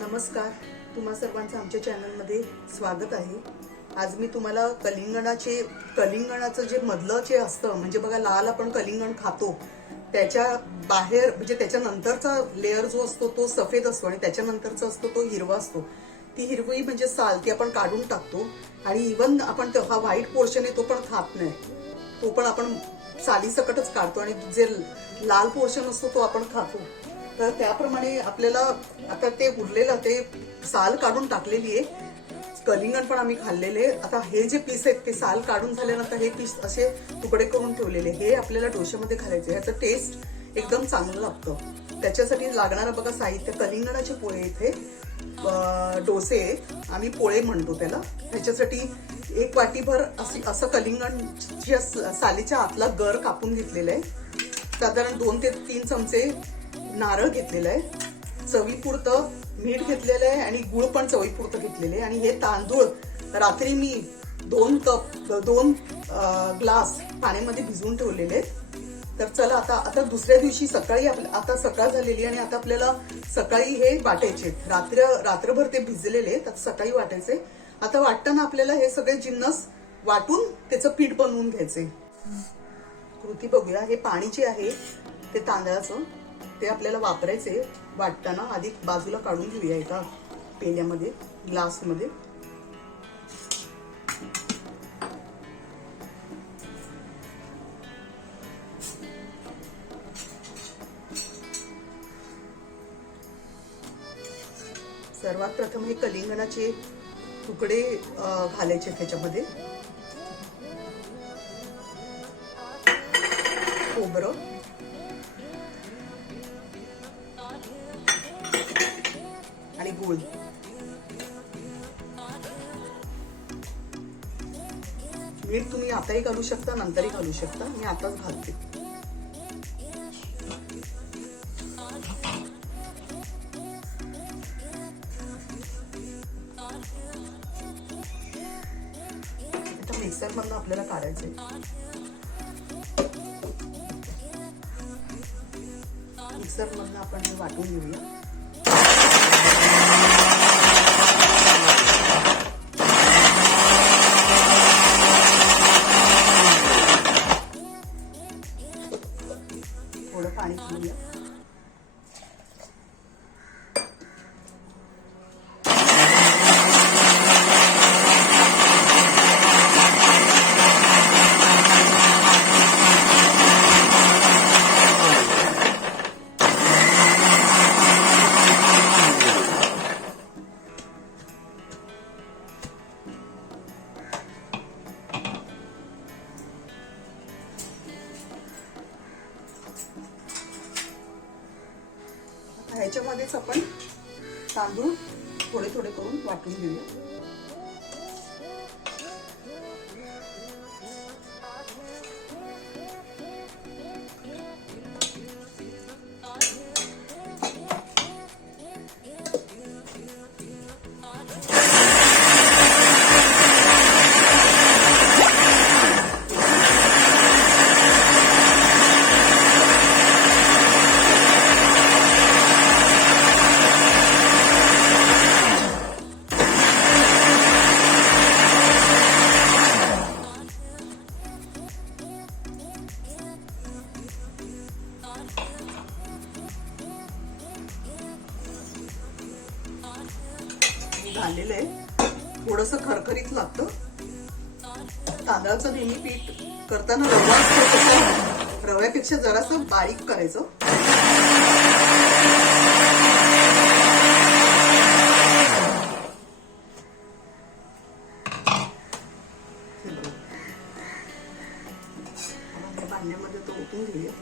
नमस्कार, तुम्हा सर्वांचं आमच्या चॅनलमध्ये स्वागत आहे। आज मी तुम्हाला कलिंगणाचं जे मधलं जे असतं, म्हणजे बघा लाल आपण कलिंगण खातो त्याच्या बाहेर म्हणजे त्याच्यानंतरचा लेअर जो असतो तो सफेद असतो आणि त्याच्यानंतरचा असतो तो हिरवा असतो। ती हिरवी म्हणजे साल ती आपण काढून टाकतो आणि इवन आपण हा व्हाईट पोर्शन आहे तो पण खात नाही, तो पण आपण सालीसकटच काढतो आणि जे लाल पोर्शन असतो तो आपण खातो। तर त्याप्रमाणे आपल्याला आता ते उरलेलं ते साल काढून टाकलेली आहे, कलिंगण पण आम्ही खाल्लेले। आता हे जे पीस आहेत ते साल काढून झाल्यानंतर हे पीस असे तुकडे करून ठेवलेले, हे आपल्याला डोश्यामध्ये घालायचे। ह्याचं टेस्ट एकदम चांगलं लागतं। त्याच्यासाठी लागणारं बघा साहित्य, कलिंगणाचे पोळे, इथे डोसे आम्ही पोळे म्हणतो त्याला। ह्याच्यासाठी 1 वाटीभर असं कलिंगणच्या सालीच्या आतला गर कापून घेतलेला आहे। साधारण 2 ते 3 चमचे नारळ घेतलेला आहे, चवीपुरतं मीठ घेतलेलं आहे आणि गुळ पण चवीपुरतं घेतलेलं आहे। आणि हे तांदूळ रात्री मी 2 ग्लास पाण्यामध्ये भिजवून ठेवलेले आहेत। तर चला आता दुसऱ्या दिवशी सकाळी आता सकाळ झालेली आणि आता आपल्याला सकाळी हे वाटायचे। रात्रभर ते भिजलेले आहेत, आता सकाळी वाटायचे। आता वाटताना आपल्याला हे सगळे जिन्नस वाटून त्याचं पीठ बनवून घ्यायचे। कृती बघूया, हे पाणी जे आहे ते तांदळाचं ते आपल्याला वापरायचे वाटताना। आधी बाजूला काढून घेऊया एका पेल्यामध्ये, ग्लासमध्ये। सर्वात प्रथम हे कलिंगणाचे तुकडे घालायचे त्याच्यामध्ये, खोबरं आणि गूळ। मीठ तुम्ही आताही घालू शकता, नंतरही घालू शकता, मी आताच घालते। आता मिक्सर मधून आपल्याला काढायचंय। मिक्सर मधून आपण हे वाटून घेऊया। थोडं पाणी घेऊया। ह्याच्यामध्येच आपण तांदूळ थोडे थोडे करून वाटून घेऊया। झालेलं आहे, थोडंसं खरखरीत लागतं। तांदळाचं नेहमी पीठ करताना रव्यापेक्षा जरासं बारीक करायचं। भांड्यामध्ये तो ओतून घेऊया।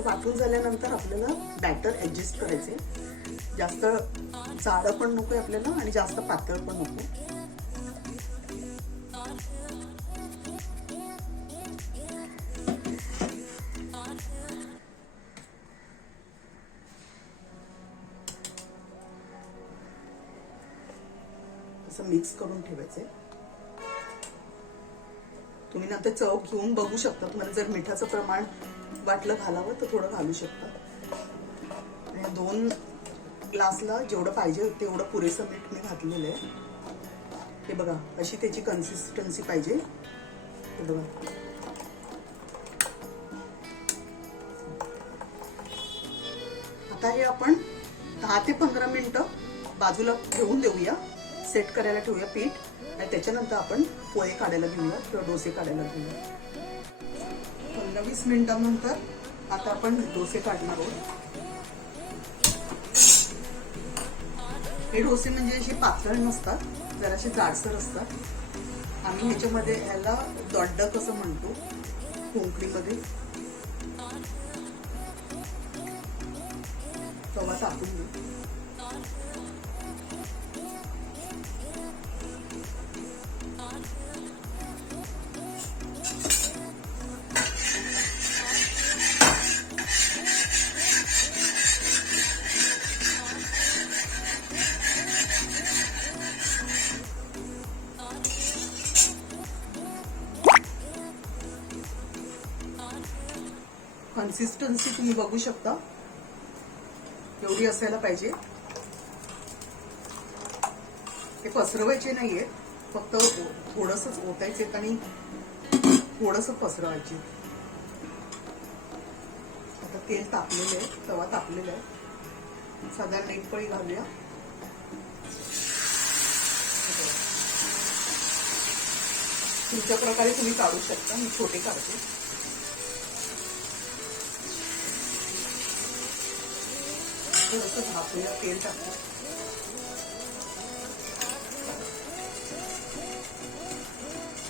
हे वाटून झाल्यानंतर आपल्याला बॅटर ऍडजस्ट करायचे. जास्त जाडं पण नको आपल्याला आणि जास्त पातळ पण नको. असं मिक्स करून ठेवायचे. तुम्ही नंतर चव घेऊन बघू शकता. तुम्हाला जर मिठाचं प्रमाण वाटलं घालावं तर थोडं घालू शकता. आणि 2 ग्लासला जेवढं पाहिजे तेवढं पुरेसं मीठ मी घातलेलं आहे. हे बघा, अशी त्याची कन्सिस्टन्सी पाहिजे. हे बघा, आता हे आपण 10 ते 15 मिनिटं बाजूला ठेवून देऊया. सेट करायला ठेवूया पीठ. आणि त्याच्यानंतर आपण पोहे काढायला घेऊया किंवा डोसे काढायला घेऊया. 15-20 मिनिटांनंतर आता आपण डोसे काढणार आहोत. हे डोसे म्हणजे असे पातळ नसतात, जराशे जाडसर असतात. आम्ही ह्याच्यामध्ये ह्याला दोड्डक असं म्हणतो कोकणीमध्ये. तवा टाकून घेऊ. कन्सिस्टन्सी तुम्ही बघू शकता, एवढी असायला पाहिजे. हे पसरवायचे नाहीये, फक्त थोडंसंच ओतायचे आणि थोडंसं पसरवायचे. आता तेल तापलेलं आहे, तवा तापलेला आहे. साधारण 1 पळी घालूया. तुमच्या प्रकारे तुम्ही काढू शकता. मी छोटे काढते. थोडंसं झाकूया, तेल टाकू.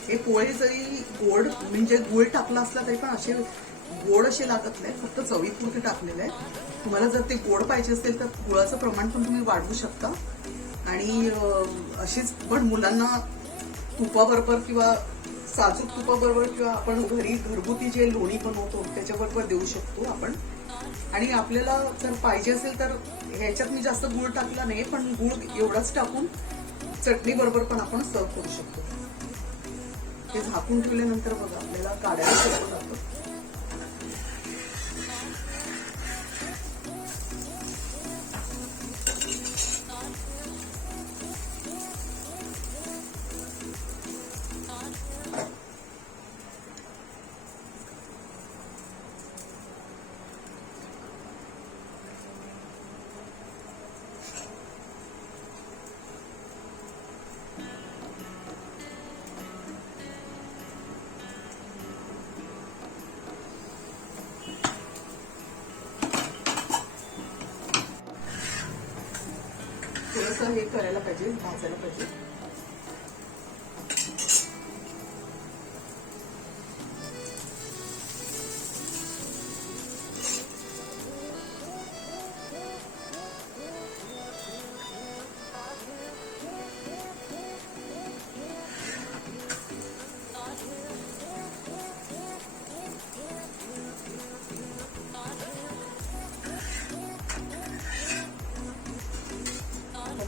हे पोहे जरी गोड म्हणजे गुळ टाकला असला तरी पण असे गोड असे लागत नाही, फक्त चवीपुरते टाकलेले आहे. तुम्हाला जर ते गोड पाहिजे असेल तर गुळाचं प्रमाण पण तुम्ही वाढवू शकता. आणि अशीच पण मुलांना तुपाबरोबर किंवा साजूक तुपाबरोबर किंवा आपण घरगुती जे लोणी बनवतो त्याच्याबरोबर देऊ शकतो आपण. आणि आपल्याला जर पाहिजे असेल तर ह्याच्यात मी जास्त गूळ टाकला नाही, पण गूळ एवढाच टाकून चटणी बरोबर पण आपण सर्व करू शकतो. ते झाकून ठेवल्यानंतर बघा आपल्याला काढायला सोपं जातं. थोडंसं हे करायला पाहिजे, भाजायला पाहिजे.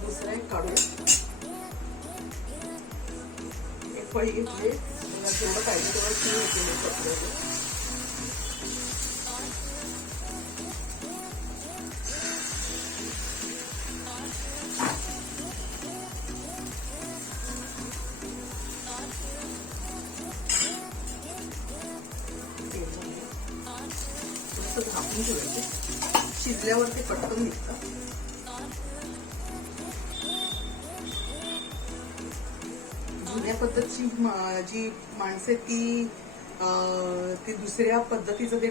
दुसरा एक काढूया. एक पळी घेतली, जेवढं पाहिजे तेवढं तीळ घेतलेलं पसरवलं. थोडंसं झाकून ठेवायचे, शिजल्यावर ते पटकन निघतं. जुन्या पद्धतीची जी माणसे ती दुसऱ्या पद्धतीचं ते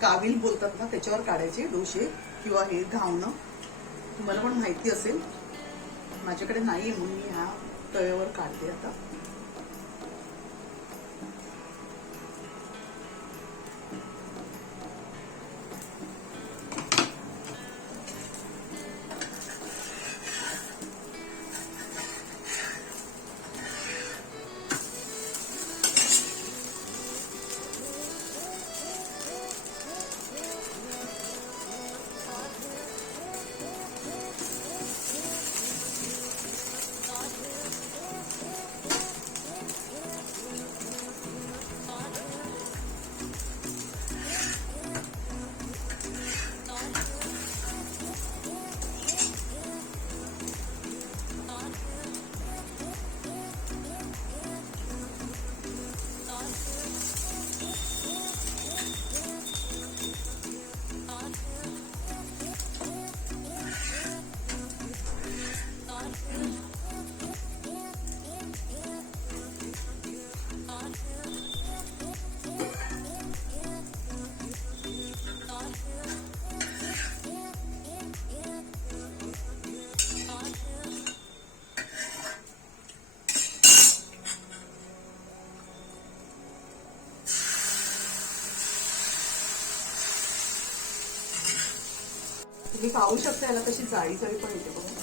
काविल बोलतात ना, त्याच्यावर काढायचे डोसे किंवा हे घावणं. तुम्हाला पण माहिती असेल, माझ्याकडे नाही म्हणून मी ह्या तव्यावर काढते आता. तुम्ही पाहू शकता याला कशी जाळी जाळी पण येते बघा.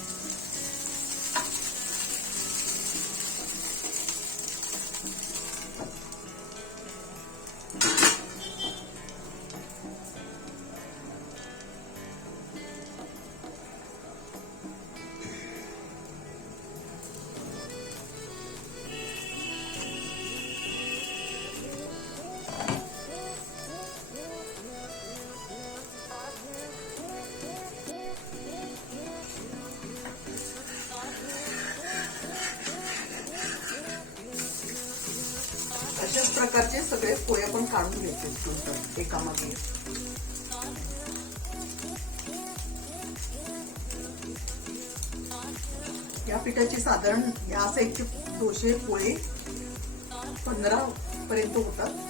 अशाच प्रकारचे सगळे पोहे आपण काढून घ्यायचे नंतर एकामागे. या पिठाचे साधारण या साईजचे डोसे पोहे 15 पर्यंत होतात.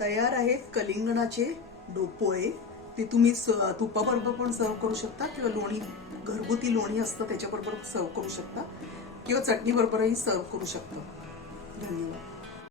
तयार आहेत कलिंगणाचे पोहे. ते तुम्ही तुपाबरोबर पण सर्व करू शकता किंवा लोणी, घरगुती लोणी असतं त्याच्याबरोबर सर्व करू शकता किंवा चटणी बरोबरही सर्व करू शकता. धन्यवाद.